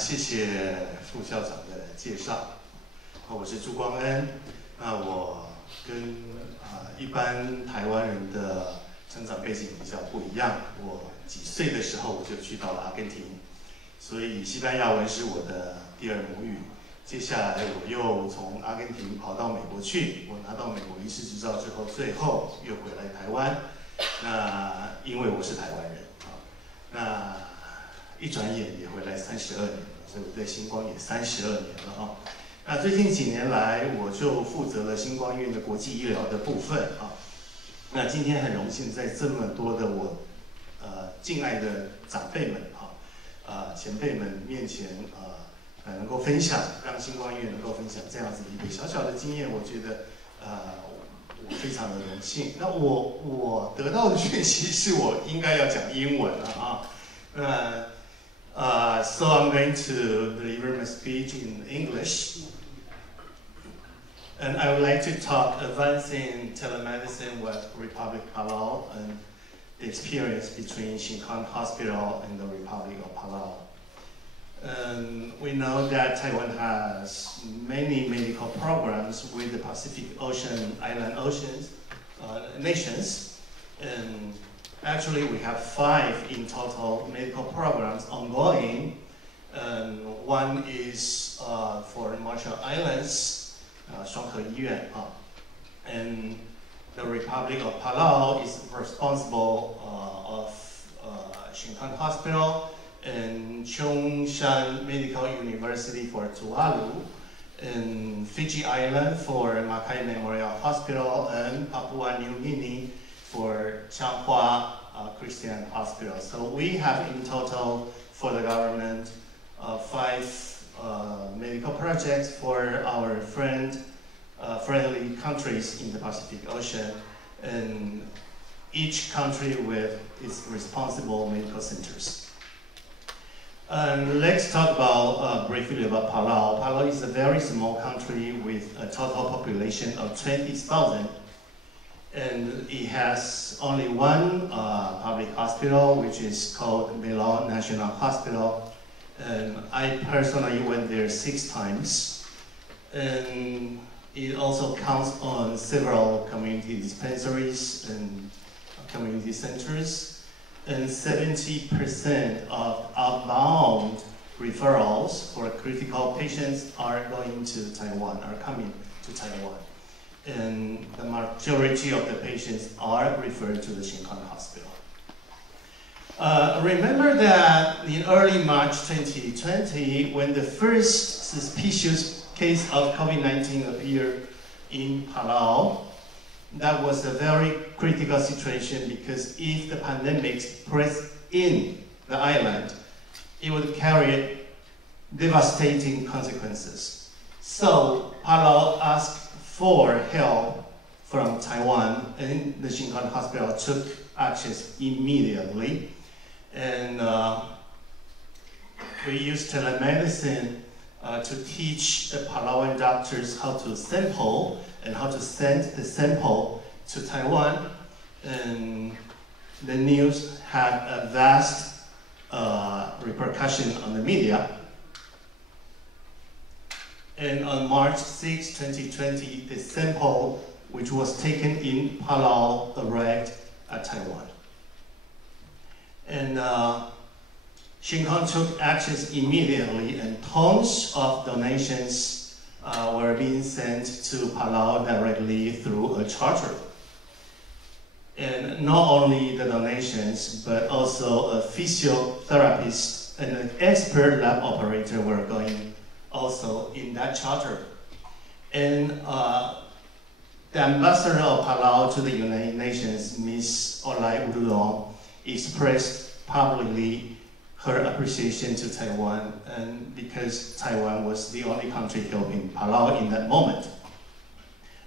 谢谢副校长的介绍。我是朱光恩。那我跟一般台湾人的成长背景比较不一样。我几岁的时候我就去到了阿根廷，所以西班牙文是我的第二母语。接下来我又从阿根廷跑到美国去，我拿到美国医师执照之后，最后又回来台湾。那因为我是台湾人那一转眼也回来32年了，所以我对星光也32年了那最近几年来，我就负责了星光医院的国际医疗的部分那今天很荣幸在这么多的我敬爱的长辈们前辈们面前能够分享，让星光医院能够分享这样子一个小小的经验，我觉得我非常的荣幸。那我得到的讯息是我应该要讲英文了So I'm going to deliver my speech in English. And I would like to talk advancing telemedicine with Republic Palau and the experience between Xinkan Hospital and the Republic of Palau. We know that Taiwan has many medical programs with the Pacific Ocean island nations. And actually, we have 5 in total medical programs ongoing. One is for Marshall Islands, 双河医院 and the Republic of Palau is responsible of Xinkan Hospital and Chongshan Medical University for Tuvalu, and Fiji Island for Makai Memorial Hospital, and Papua New Guinea for Changhua Christian Hospital. So we have in total for the government 5 medical projects for our friendly countries in the Pacific Ocean, and each country with its responsible medical centers. Let's talk about briefly about Palau. Palau is a very small country with a total population of 20,000. And it has only one public hospital, which is called Belon National Hospital. And I personally went there 6 times. And it also counts on several community dispensaries and community centers. And 70% of outbound referrals for critical patients are going to Taiwan, are coming to Taiwan. And the majority of the patients are referred to the Xinkan Hospital. Remember that in early March 2020, when the first suspicious case of COVID-19 appeared in Palau, that was a very critical situation because if the pandemic spreads in the island, it would carry devastating consequences. So Palau asked for help from Taiwan, and the Xinkan Hospital took actions immediately. And we used telemedicine to teach the Palauan doctors how to sample and how to send the sample to Taiwan. And the news had a vast repercussion on the media. And on March 6, 2020, the sample which was taken in Palau arrived at Taiwan. And Xinkan took actions immediately, and tons of donations were being sent to Palau directly through a charter. And not only the donations, but also a physiotherapist and an expert lab operator were going also in that charter. And the ambassador of Palau to the United Nations, Ms. Olai Udulong, expressed publicly her appreciation to Taiwan, and because Taiwan was the only country helping Palau in that moment.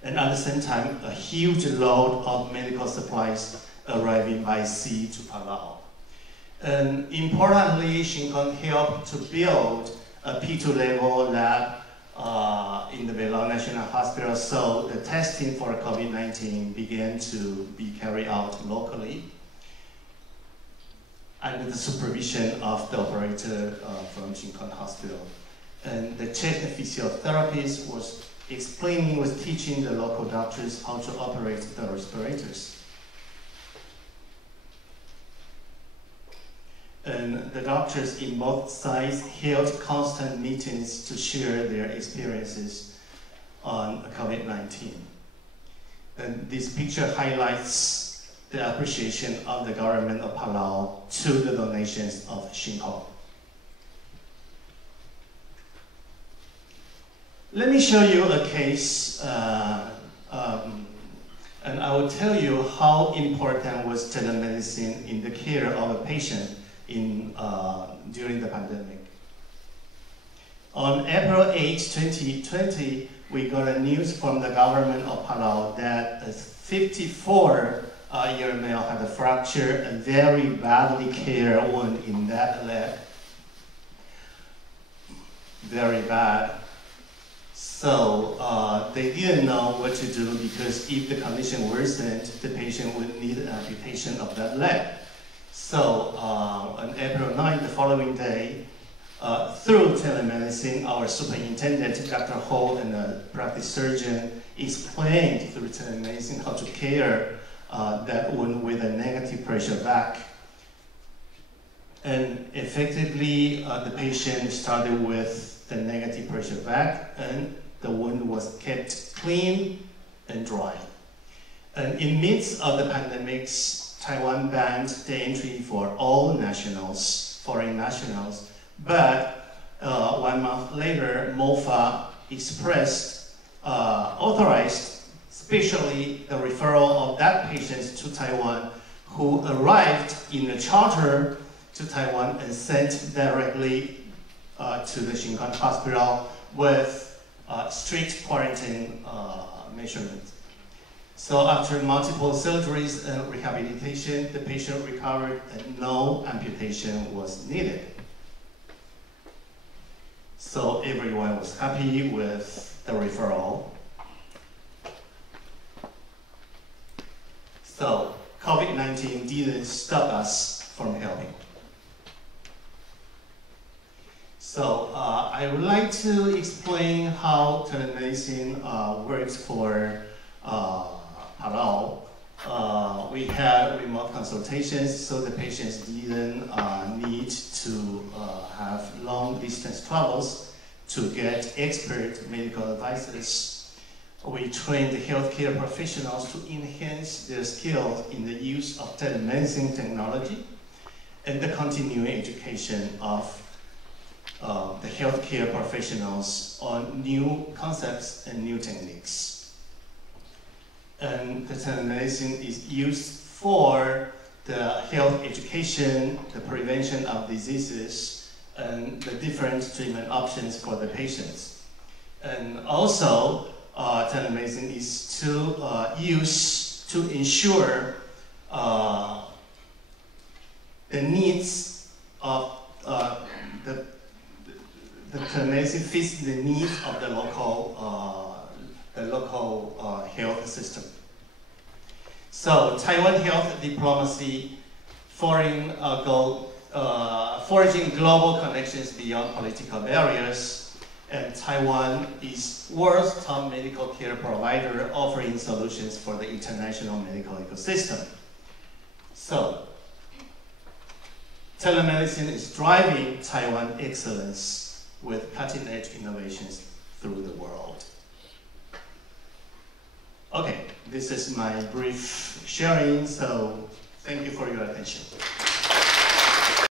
And at the same time, a huge load of medical supplies arriving by sea to Palau. And importantly, Xinkan helped to build a P2 level lab in the Belon National Hospital, so the testing for COVID-19 began to be carried out locally. under the supervision of the operator from Shinkan Hospital. And the techno-physiotherapist was teaching the local doctors how to operate the respirators. And the doctors in both sides held constant meetings to share their experiences on COVID-19. And this picture highlights the appreciation of the government of Palau to the donations of Shinko. Let me show you a case, and I will tell you how important was telemedicine in the care of a patient during the pandemic. On April 8, 2020, we got a news from the government of Palau that a 54-year male had a fracture and very badly cared wound in that leg. Very bad. So they didn't know what to do because if the condition worsened, the patient would need an amputation of that leg. So on April 9, the following day, through telemedicine, our superintendent, Dr. Ho, and a practice surgeon explained through telemedicine how to care that wound with a negative pressure vac. And effectively, the patient started with the negative pressure vac, and the wound was kept clean and dry. And in midst of the pandemics, Taiwan banned the entry for all nationals, foreign nationals, but 1 month later, MOFA authorized especially the referral of that patient to Taiwan who arrived in a charter to Taiwan and sent directly to the Shinkan Hospital with strict quarantine measurements. So after multiple surgeries and rehabilitation, the patient recovered and no amputation was needed. So everyone was happy with the referral. So COVID-19 didn't stop us from helping. So I would like to explain how telemedicine works for Palau. We had remote consultations, so the patients didn't need to have long distance travels to get expert medical advices. We trained the healthcare professionals to enhance their skills in the use of telemedicine technology and the continuing education of the healthcare professionals on new concepts and new techniques. And the telemedicine is used for the health education, the prevention of diseases, and the different treatment options for the patients. And also, telemedicine is to use to ensure the needs of the telemedicine fits the needs of the local health system. So Taiwan health diplomacy, forging global connections beyond political barriers, and Taiwan is world's top medical care provider offering solutions for the international medical ecosystem. So telemedicine is driving Taiwan excellence with cutting-edge innovations through the world. Okay, this is my brief sharing, so thank you for your attention.